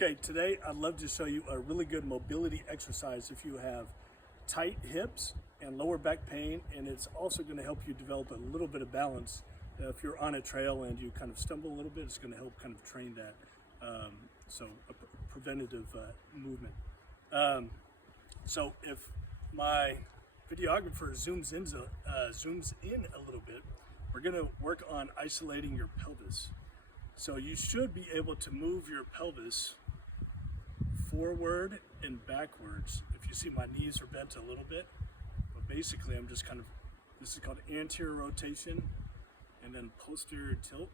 Okay, today I'd love to show you a really good mobility exercise if you have tight hips and lower back pain, and it's also going to help you develop a little bit of balance. If you're on a trail and you kind of stumble a little bit, it's going to help kind of train that. So a preventative movement. So if my videographer zooms in a little bit, we're going to work on isolating your pelvis. So you should be able to move your pelvis forward and backwards. If you see, my knees are bent a little bit, but basically I'm just kind of, this is called anterior rotation and then posterior tilt.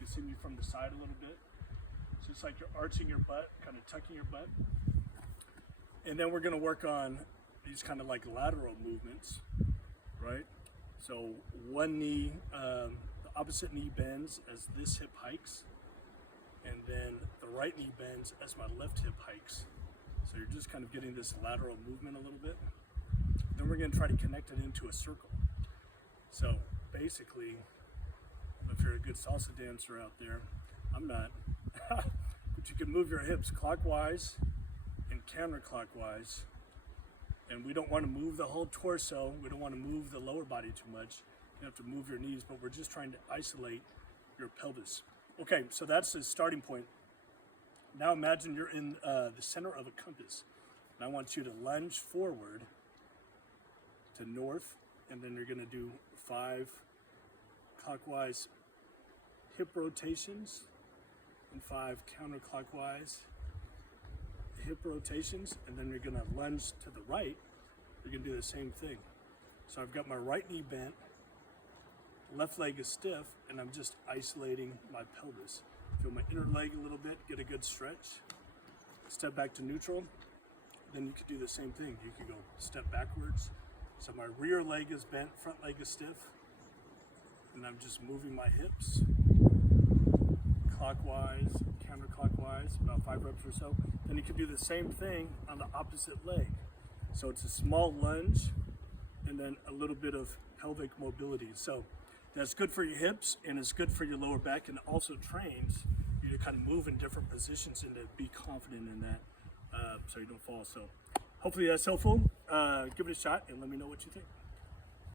You see me from the side a little bit. So it's like you're arching your butt, kind of tucking your butt. And then we're gonna work on these kind of like lateral movements, right? So one knee, the opposite knee bends as this hip hikes, and then the right knee bends as my left hip hikes. So you're just kind of getting this lateral movement a little bit. Then we're gonna try to connect it into a circle. So basically, if you're a good salsa dancer out there, I'm not, but you can move your hips clockwise and counterclockwise. And we don't want to move the whole torso. We don't want to move the lower body too much. You have to move your knees, but we're just trying to isolate your pelvis. Okay, so that's the starting point. Now imagine you're in the center of a compass. And I want you to lunge forward to north, and then you're gonna do 5 clockwise hip rotations and 5 counterclockwise hip rotations, and then you're gonna lunge to the right. You're gonna do the same thing. So I've got my right knee bent, left leg is stiff, and I'm just isolating my pelvis. Feel my inner leg a little bit, get a good stretch. Step back to neutral. Then you could do the same thing. You could go step backwards. So my rear leg is bent, front leg is stiff, and I'm just moving my hips clockwise, counterclockwise, about 5 reps or so. Then you could do the same thing on the opposite leg. So it's a small lunge and then a little bit of pelvic mobility. So that's good for your hips and it's good for your lower back, and also trains you to kind of move in different positions and to be confident in that so you don't fall. So hopefully that's helpful. Give it a shot and let me know what you think.